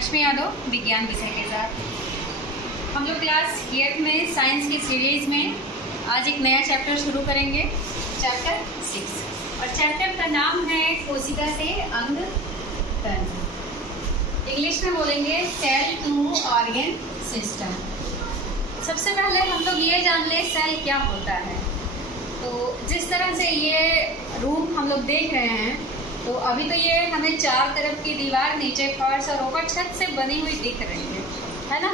लक्ष्मी यादव, विज्ञान विषय के साथ हम लोग क्लास 8 में साइंस की सीरीज में आज एक नया चैप्टर शुरू करेंगे, चैप्टर 6। और चैप्टर का नाम है कोशिका से अंग तंत्र। इंग्लिश में बोलेंगे सेल टू ऑर्गन सिस्टम। सबसे पहले हम लोग ये जान लें सेल क्या होता है। तो जिस तरह से ये रूम हम लोग देख रहे हैं, तो अभी तो ये हमें चार तरफ की दीवार, नीचे फर्श और ऊपर छत से बनी हुई दिख रही है ना।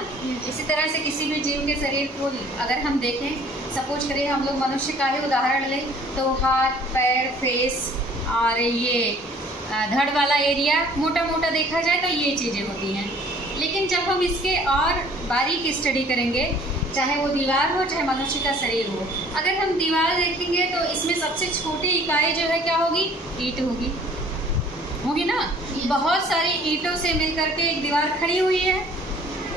इसी तरह से किसी भी जीव के शरीर को अगर हम देखें, सपोज करें हम लोग मनुष्य का ही उदाहरण लें, तो हाथ, पैर, फेस और ये धड़ वाला एरिया मोटा मोटा देखा जाए तो ये चीज़ें होती हैं। लेकिन जब हम इसके और बारीक स्टडी करेंगे, चाहे वो दीवार हो चाहे मनुष्य का शरीर हो, अगर हम दीवार देखेंगे तो इसमें सबसे छोटी इकाई जो है क्या होगी? ईंट होगी ना। बहुत सारी ईंटों से मिलकर के एक दीवार खड़ी हुई है।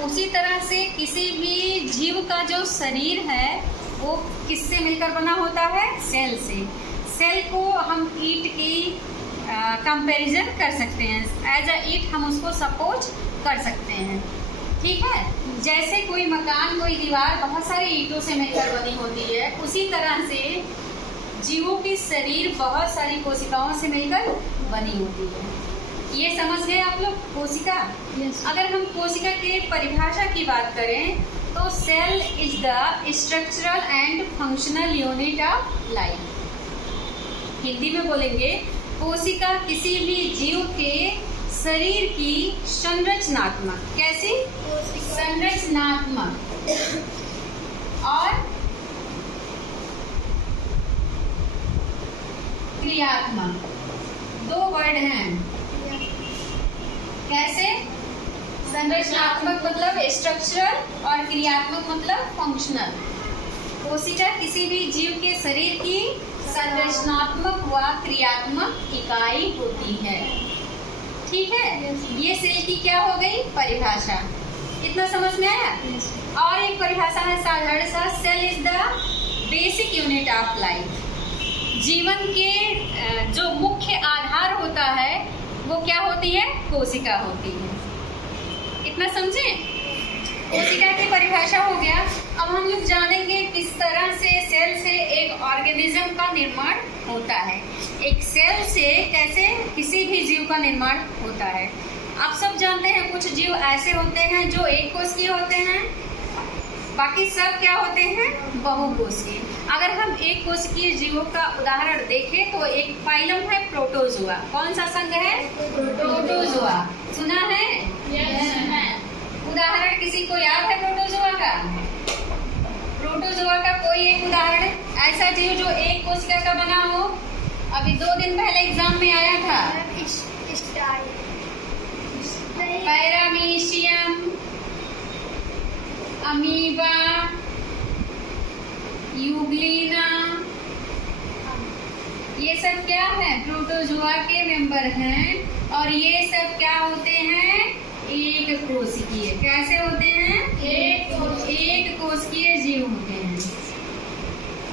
उसी तरह से किसी भी जीव का जो शरीर है वो किससे मिलकर बना होता है? सेल से। सेल को हम ईंट की कंपैरिजन कर सकते हैं, एज अ ईंट हम उसको सपोज कर सकते हैं। ठीक है, जैसे कोई मकान, कोई दीवार बहुत सारी ईंटों से मिलकर बनी होती है, उसी तरह से जीवों की शरीर बहुत सारी कोशिकाओं से मिलकर बनी होती है। ये समझ गए आप लोग कोशिका? yes. अगर हम कोशिका की परिभाषा की बात करें तो cell is the structural and functional unit of life. Hindi में बोलेंगे कोशिका किसी भी जीव के शरीर की संरचनात्मक, कैसी? संरचनात्मक और क्रियात्मक, दो वर्ड हैं। कैसे? संरचनात्मक मतलब स्ट्रक्चरल और क्रियात्मक मतलब फंक्शनल। कोशिका किसी भी जीव के शरीर की संरचनात्मक व क्रियात्मक इकाई होती है। ठीक है, ये सेल की क्या हो गई? परिभाषा। इतना समझ में आया? और एक परिभाषा है साधारण सा, cell is the basic unit of life. जीवन के जो मुख्य आधार होता है वो क्या होती है? कोशिका होती है। इतना समझे? कोशिका की परिभाषा हो गया। अब हम लोग जानेंगे किस तरह से सेल से एक ऑर्गेनिज्म का निर्माण होता है। एक सेल से कैसे किसी भी जीव का निर्माण होता है। आप सब जानते हैं कुछ जीव ऐसे होते हैं जो एक कोशिकीय होते हैं, बाकी सब क्या होते हैं? बहुकोशिकीय। अगर हम एक कोशिकीय जीवों का उदाहरण देखें तो एक फाइलम है प्रोटोजोआ। कौन सा संघ है? प्रोटोजोआ। सुना है? yes. उदाहरण किसी को याद है प्रोटोजोआ का? प्रोटोजोआ का कोई एक उदाहरण ऐसा जीव जो एक कोशिका का बना हो? अभी 2 दिन पहले एग्जाम में आया था। पैरामीशियम, अमीबा, यूग्लिना, ये सब क्या है? प्रोटोजोआ के मेंबर हैं। और ये सब क्या होते हैं? एक कोशिकीय। कैसे होते हैं? एक कोशिकीय जीव होते हैं।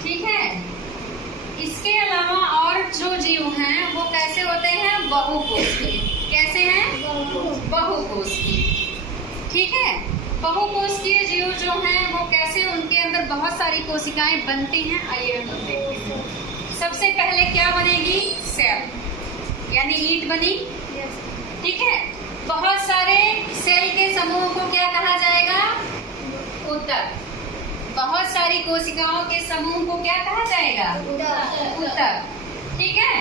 ठीक है, इसके अलावा और जो जीव हैं वो कैसे होते हैं? बहुकोशिकीय। कैसे हैं? बहुकोशिकीय। ठीक है, बहुकोशिकीय जीव जो हैं वो कैसे, उनके अंदर बहुत सारी कोशिकाएं बनती हैं। आइए हम लोग देखते हैं। सबसे पहले क्या बनेगी? सेल, यानी ईंट बनी। ठीक है, बहुत सारे सेल के समूह को क्या कहा जाएगा? ऊतक। बहुत सारी कोशिकाओं के समूह को क्या कहा जाएगा? ऊतक। ठीक है,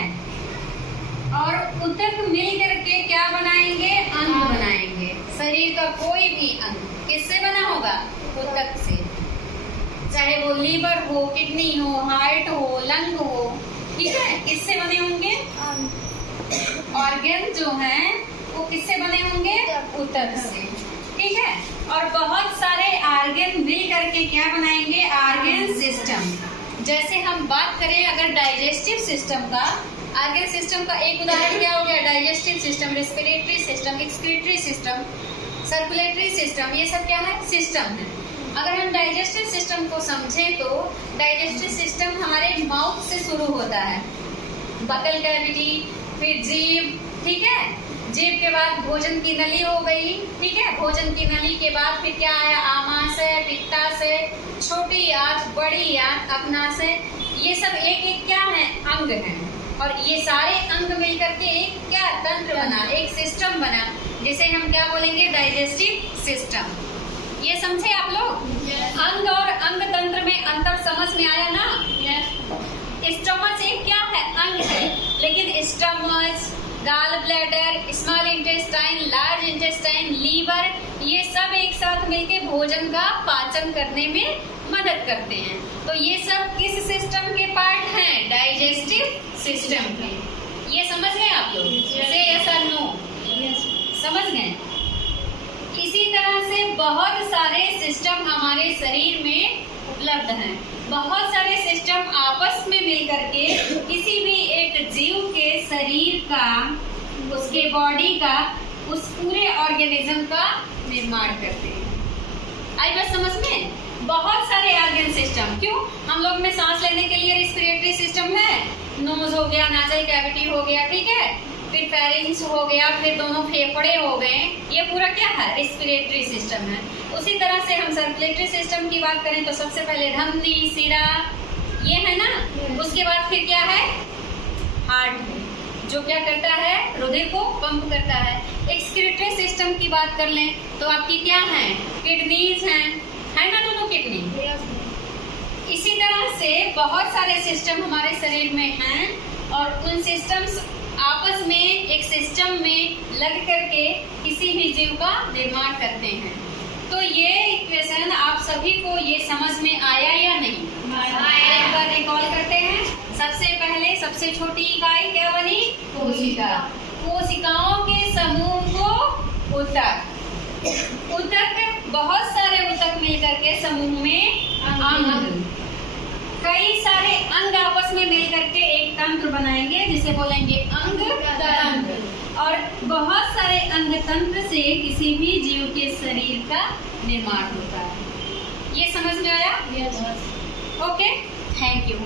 और ऊतक मिल करके क्या बनाएंगे? अंग बनाएंगे। शरीर का कोई भी अंग किससे बना होगा? ऊतक से। चाहे वो लीवर हो, किडनी हो, हार्ट हो, लंग हो, ठीक है, किससे बने होंगे? ऑर्गन जो हैं वो किससे बने होंगे? ऊतक से। ठीक है, और बहुत सारे ऑर्गन मिल करके क्या बनाएंगे? Organ system. जैसे हम बात करें अगर डाइजेस्टिव सिस्टम का, ऑर्गन सिस्टम का एक उदाहरण क्या हो गया? Digestive system, respiratory system, excretory system, circulatory system, ये सब क्या है? सिस्टम है। अगर हम डाइजेस्टिव सिस्टम को समझें तो डाइजेस्टिव सिस्टम हमारे माउथ से शुरू होता है, बकल कैविटी, फिर जीभ। ठीक है, जीभ के बाद भोजन की नली हो गई, ठीक है। भोजन की नली के बाद फिर क्या आया, आमाशय, पित्ताशय, छोटी आंत, बड़ी आंत, अग्नाशय। ये सब एक एक क्या है, अंग हैं। और ये सारे अंग मिलकर के एक क्या तंत्र बना, एक सिस्टम बना, जिसे हम क्या बोलेंगे, डाइजेस्टिव सिस्टम। ये समझे आप लोग? अंग और अंग तंत्र में अंतर समझ में आया ना? स्टमच एक क्या है, अंग है, लेकिन stomach, gall bladder, small intestine, large intestine, liver, ये सब एक साथ मिलके भोजन का पाचन करने में मदद करते हैं। तो ये सब किस सिस्टम के पार्ट हैं, डाइजेस्टिव सिस्टम के। ये समझ गए आप लोग? से यस और नो? समझ गए? इसी तरह से बहुत सारे सिस्टम हमारे शरीर में उपलब्ध हैं। बहुत सारे सिस्टम आपस में मिलकर के किसी भी एक जीव के शरीर का, उसके बॉडी का, उस पूरे ऑर्गेनिज्म का निर्माण करते हैं। आई बात समझ में? बहुत सारे ऑर्गन सिस्टम, क्यों? हम लोग में सांस लेने के लिए रेस्पिरेटरी सिस्टम है, नोज हो गया, नासल कैविटी हो गया, ठीक है, फिर फेरिंग्स हो गया, फिर दोनों फेफड़े हो गए, ये पूरा क्या है, रेस्पिरेटरी सिस्टम है। उसी तरह से हम सर्कुलेटरी सिस्टम की बात करें तो सबसे पहले धमनी, सिरा, ये है ना। उसके बाद फिर क्या है, हार्ट, जो क्या करता है, रुधिर को पंप करता है। एक्सक्रीटरी सिस्टम की बात कर लें तो आपकी क्या है, किडनीज हैं, है ना, दोनों किडनी। इसी तरह से बहुत सारे सिस्टम हमारे शरीर में हैं और उन सिस्टम्स आपस में एक सिस्टम में लग करके किसी भी जीव का निर्माण करते हैं। तो ये इक्वेशन आप सभी को ये समझ में आया या नहीं? एक बार रिकॉल करते हैं। सबसे पहले सबसे छोटी इकाई क्या बनी, कोशिका। कोशिकाओं के समूह को ऊतक। ऊतक, बहुत सारे ऊतक मिलकर के समूह में अंग। कई सारे अंग आपस में मिलकर के एक तंत्र बनाएंगे जिसे बोलेंगे अंग तंत्र। और बहुत सारे अंग तंत्र से किसी भी जीव के शरीर का निर्माण होता है। ये समझ में आया? Okay, thank you.